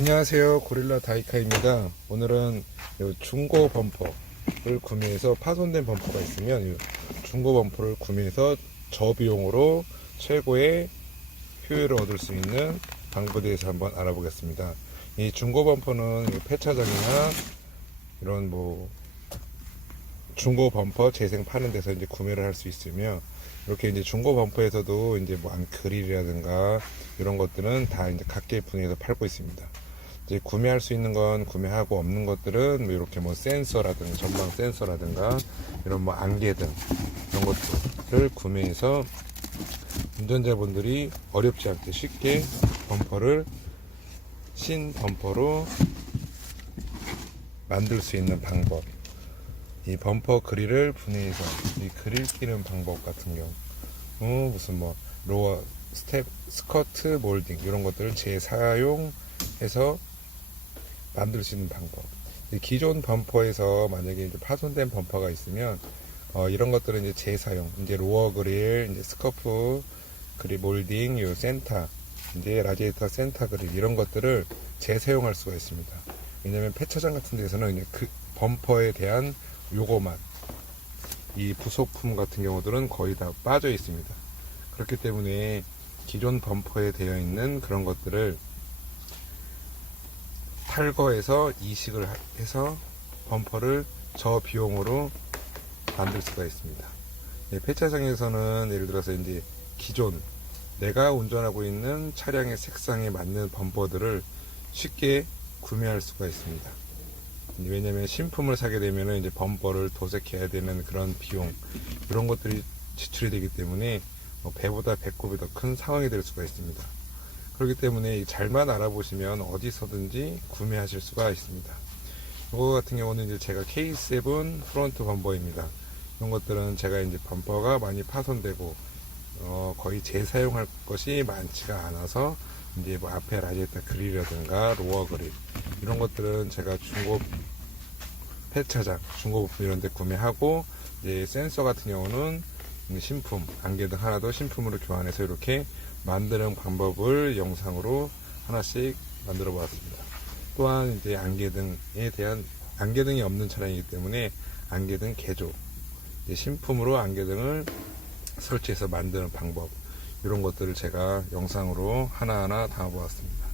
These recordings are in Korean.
안녕하세요, 고릴라 다이카입니다. 오늘은 요 중고 범퍼를 구매해서 파손된 범퍼가 있으면 이 중고 범퍼를 구매해서 저비용으로 최고의 효율을 얻을 수 있는 방법에 대해서 한번 알아보겠습니다. 이 중고 범퍼는 폐차장이나 이런 중고 범퍼 재생 파는 데서 이제 구매를 할 수 있으며, 이렇게 이제 중고 범퍼에서도 이제 그릴이라든가 이런 것들은 다 이제 각계 분야에서 팔고 있습니다. 이제 구매할 수 있는 건 구매하고, 없는 것들은 이렇게 센서라든가 전방 센서라든가 이런 안개등 이런 것들을 구매해서 운전자분들이 어렵지 않게 쉽게 범퍼를 신 범퍼로 만들 수 있는 방법, 이 범퍼 그릴을 분해해서 이 그릴 끼는 방법 같은 경우, 무슨 로어 스텝 스커트 몰딩 이런 것들을 재사용해서 만들 수 있는 방법. 기존 범퍼에서 만약에 이제 파손된 범퍼가 있으면 이런 것들은 이제 재사용, 이제 로어 그릴, 이제 스커프 그릴 몰딩, 요 센터, 이제 라디에이터 센터 그릴 이런 것들을 재사용할 수가 있습니다. 왜냐면 폐차장 같은 데서는 이제 그 범퍼에 대한 요거만, 이 부속품 같은 경우들은 거의 다 빠져 있습니다. 그렇기 때문에 기존 범퍼에 되어 있는 그런 것들을 탈거해서 이식을 해서 범퍼를 저비용으로 만들 수가 있습니다. 폐차장에서는 예를 들어서 이제 기존 내가 운전하고 있는 차량의 색상에 맞는 범퍼들을 쉽게 구매할 수가 있습니다. 왜냐면 신품을 사게 되면 이제 범퍼를 도색해야 되는 그런 비용, 이런 것들이 지출이 되기 때문에 배보다 배꼽이 더 큰 상황이 될 수가 있습니다. 그렇기 때문에 잘만 알아보시면 어디서든지 구매하실 수가 있습니다. 이거 같은 경우는 이제 제가 K7 프론트 범퍼입니다. 이런 것들은 제가 이제 범퍼가 많이 파손되고 거의 재사용할 것이 많지가 않아서 이제 앞에 라디에이터 그릴이라든가 로어 그릴 이런 것들은 제가 중고 폐차장, 중고 부품 이런 데 구매하고, 이제 센서 같은 경우는 신품, 안개등 하나도 신품으로 교환해서 이렇게 만드는 방법을 영상으로 하나씩 만들어 보았습니다. 또한 이제 안개등이 없는 차량이기 때문에 안개등 개조, 이제 신품으로 안개등을 설치해서 만드는 방법, 이런 것들을 제가 영상으로 하나하나 담아 보았습니다.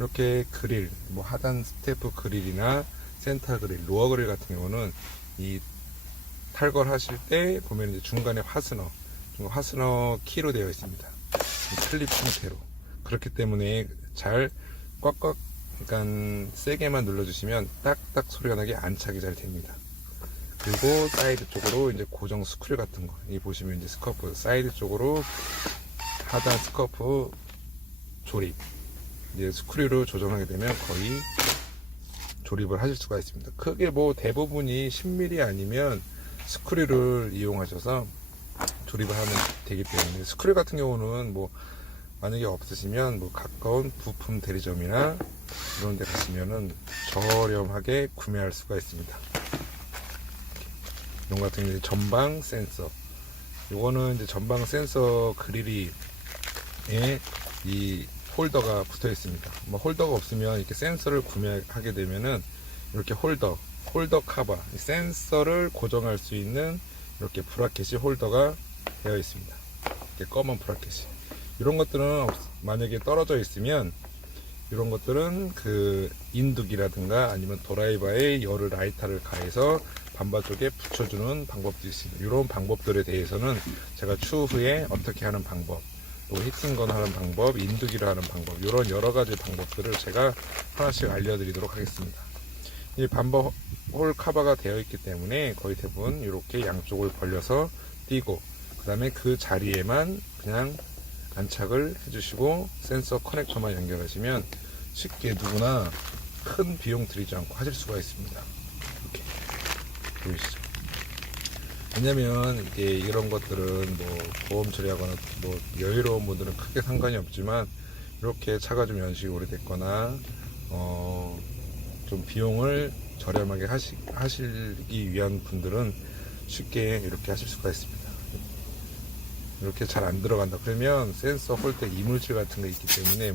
이렇게 그릴, 하단 스태프 그릴이나 센터 그릴, 로어 그릴 같은 경우는 이 탈거를 하실 때 보면 이제 중간에 화스너 키로 되어 있습니다. 클립 형태로. 그렇기 때문에 잘 꽉꽉, 그러니까 세게만 눌러주시면 딱딱 소리가 나게 안착이 잘 됩니다. 그리고 사이드 쪽으로 이제 고정 스크류 같은 거, 이 보시면 이제 스커프 사이드 쪽으로 하단 스커프 조립, 이제 스크류로 조정하게 되면 거의 조립을 하실 수가 있습니다. 크게 대부분이 10mm 아니면 스크류를 이용하셔서 조립을 하면 되기 때문에, 스크류 같은 경우는 만약에 없으시면 가까운 부품 대리점이나 이런 데 가시면은 저렴하게 구매할 수가 있습니다. 이런 같은 경우는 전방 센서, 요거는 이제 전방 센서 그릴이 이 홀더가 붙어 있습니다. 홀더가 없으면 이렇게 센서를 구매하게 되면은 이렇게 홀더 카바, 센서를 고정할 수 있는 이렇게 브라켓이 홀더가 되어 있습니다. 이렇게 검은 브라켓이. 이런 것들은 만약에 떨어져 있으면, 이런 것들은 그 인두기라든가 아니면 드라이버에 열을 라이터를 가해서 반바 쪽에 붙여주는 방법도 있습니다. 이런 방법들에 대해서는 제가 추후에 어떻게 하는 방법, 또 히팅건 하는 방법, 인두기를 하는 방법, 이런 여러 가지 방법들을 제가 하나씩 알려드리도록 하겠습니다. 이 반바 홀 카바가 되어 있기 때문에 거의 대부분 이렇게 양쪽을 벌려서 띄고, 그 다음에 그 자리에만 그냥 안착을 해주시고 센서 커넥터만 연결하시면 쉽게 누구나 큰 비용 들이지 않고 하실 수가 있습니다. 이렇게 보이시죠? 왜냐면 이런 것들은 보험 처리하거나 여유로운 분들은 크게 상관이 없지만, 이렇게 차가 좀 연식이 오래됐거나 좀 비용을 저렴하게 하시기 위한 분들은 쉽게 이렇게 하실 수가 있습니다. 이렇게 잘 안 들어간다 그러면 센서 홀대 이물질 같은 거 있기 때문에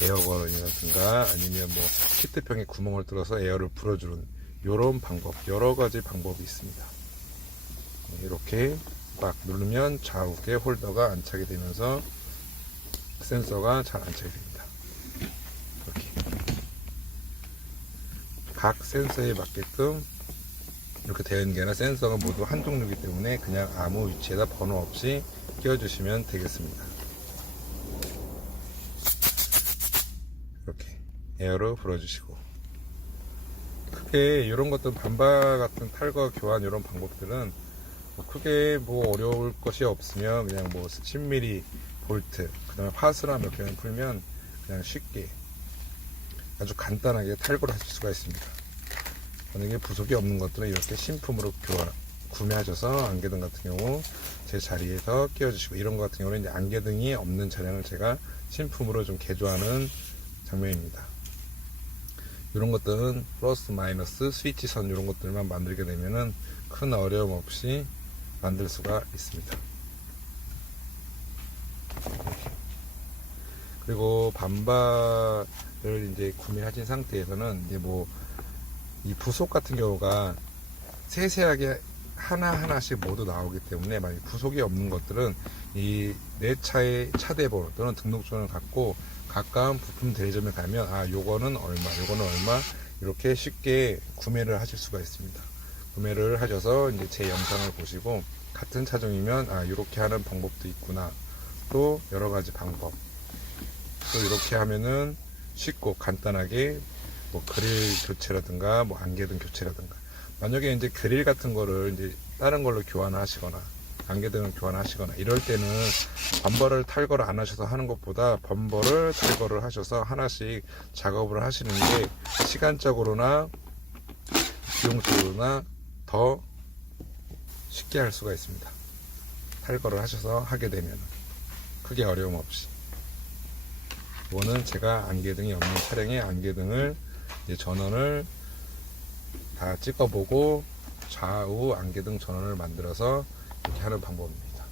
에어건이라든가 아니면 뭐 히트병에 구멍을 뚫어서 에어를 불어주는 이런 방법, 여러 가지 방법이 있습니다. 이렇게 막 누르면 좌우에 홀더가 안착이 되면서 센서가 잘 안착이 됩니다. 이렇게 각 센서에 맞게끔 이렇게 되어 있는 게 아니라 센서가 모두 한 종류이기 때문에 그냥 아무 위치에다 번호 없이 끼워주시면 되겠습니다. 이렇게 에어로 불어주시고, 크게 이런 것들 반바 같은 탈거 교환 이런 방법들은 크게 뭐 어려울 것이 없으면 그냥 뭐 10mm 볼트, 그 다음에 파스라 몇 개만 풀면 그냥 쉽게 아주 간단하게 탈거를 하실 수가 있습니다. 만약에 부속이 없는 것들은 이렇게 신품으로 구매하셔서 안개등 같은 경우 제 자리에서 끼워주시고, 이런 것 같은 경우는 이제 안개등이 없는 차량을 제가 신품으로 좀 개조하는 장면입니다. 이런 것들은 플러스 마이너스 스위치 선 이런 것들만 만들게 되면은 큰 어려움 없이 만들 수가 있습니다. 그리고 반바를 이제 구매하신 상태에서는 이제 뭐 이 부속 같은 경우가 세세하게 하나하나씩 모두 나오기 때문에 만약 부속이 없는 것들은 이 내 차의 차대번호 또는 등록증을 갖고 가까운 부품 대리점에 가면 요거는 얼마, 요거는 얼마, 이렇게 쉽게 구매를 하실 수가 있습니다. 구매를 하셔서 이제 제 영상을 보시고 같은 차종이면 이렇게 하는 방법도 있구나, 또 여러 가지 방법, 또 이렇게 하면은 쉽고 간단하게 뭐 그릴 교체라든가 뭐 안개등 교체라든가, 만약에 이제 그릴 같은 거를 이제 다른 걸로 교환하시거나 안개등을 교환하시거나 이럴 때는 범버를 탈거를 안 하셔서 하는 것보다 범버를 탈거를 하셔서 하나씩 작업을 하시는 게 시간적으로나 비용적으로나 더 쉽게 할 수가 있습니다. 탈거를 하셔서 하게 되면 크게 어려움 없이. 이거는 제가 안개등이 없는 차량의 안개등을 이제 전원을 다 찍어보고 좌우 안개등 전원을 만들어서 이렇게 하는 방법입니다.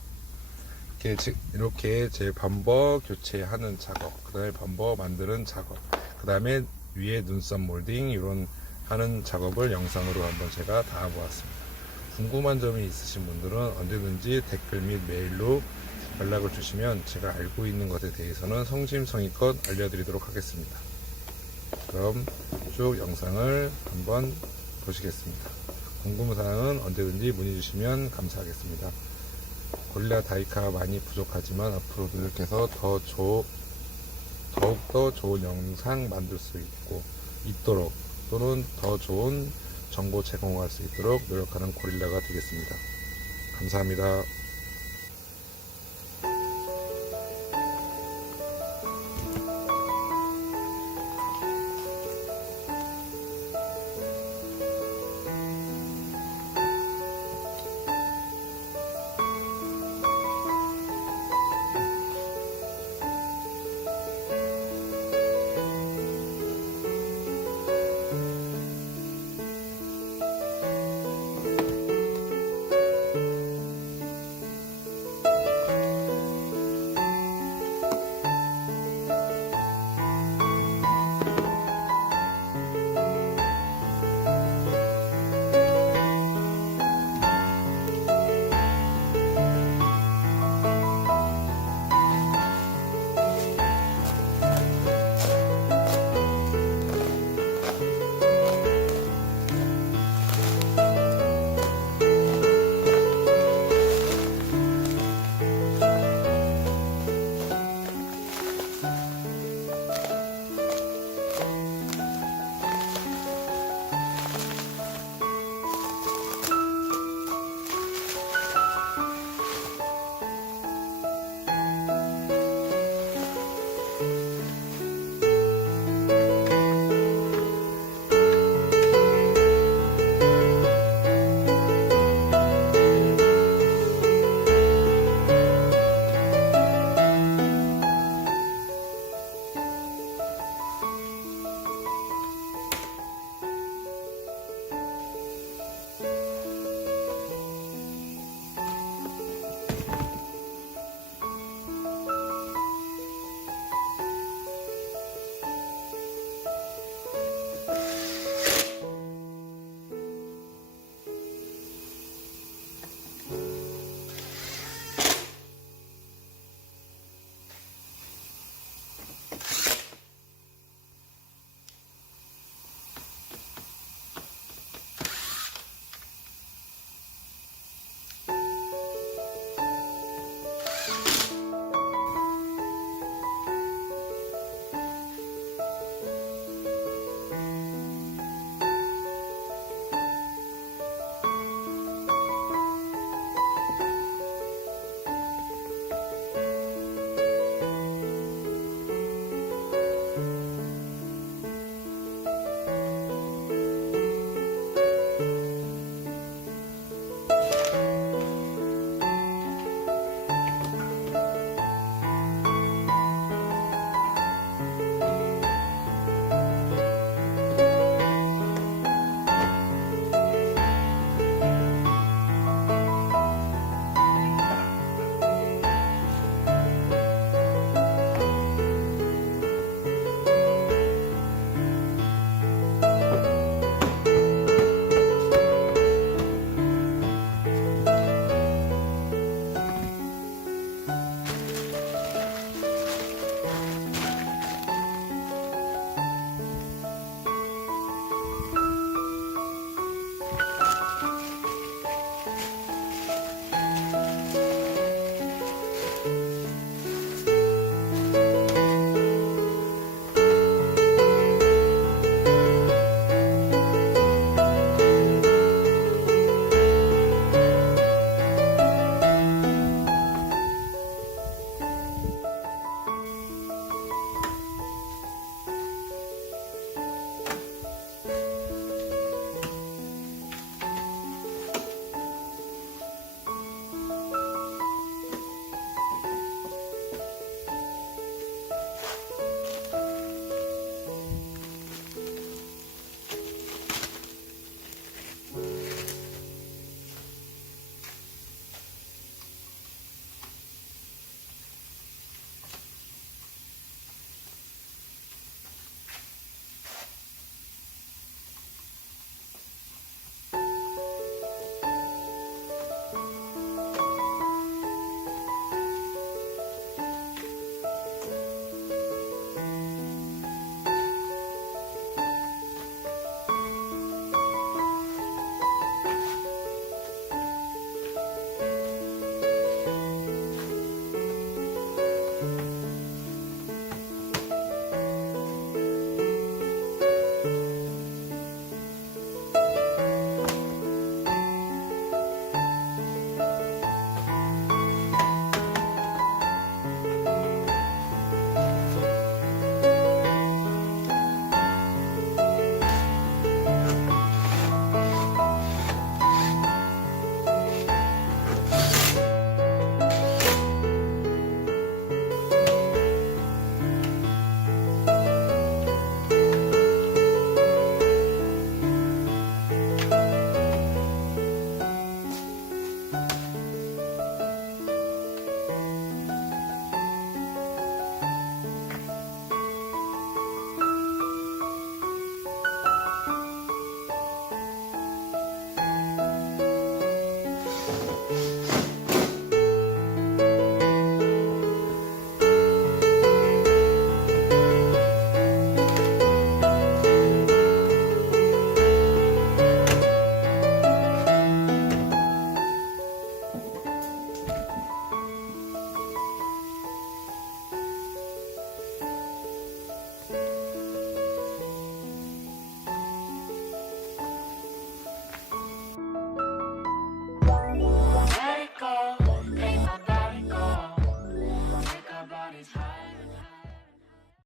이렇게 제 범버 교체하는 작업, 그 다음에 범버 만드는 작업, 그 다음에 위에 눈썹 몰딩 이런 하는 작업을 영상으로 한번 제가 담아보았습니다. 궁금한 점이 있으신 분들은 언제든지 댓글 및 메일로 연락을 주시면 제가 알고 있는 것에 대해서는 성심성의껏 알려드리도록 하겠습니다. 그럼 쭉 영상을 한번 보시겠습니다. 궁금사항은 언제든지 문의 주시면 감사하겠습니다. 고릴라 다이카가 많이 부족하지만 앞으로도 이렇게 해서 더욱더 좋은 영상 만들 수 있도록 또는 더 좋은 정보 제공할 수 있도록 노력하는 고릴라가 되겠습니다. 감사합니다.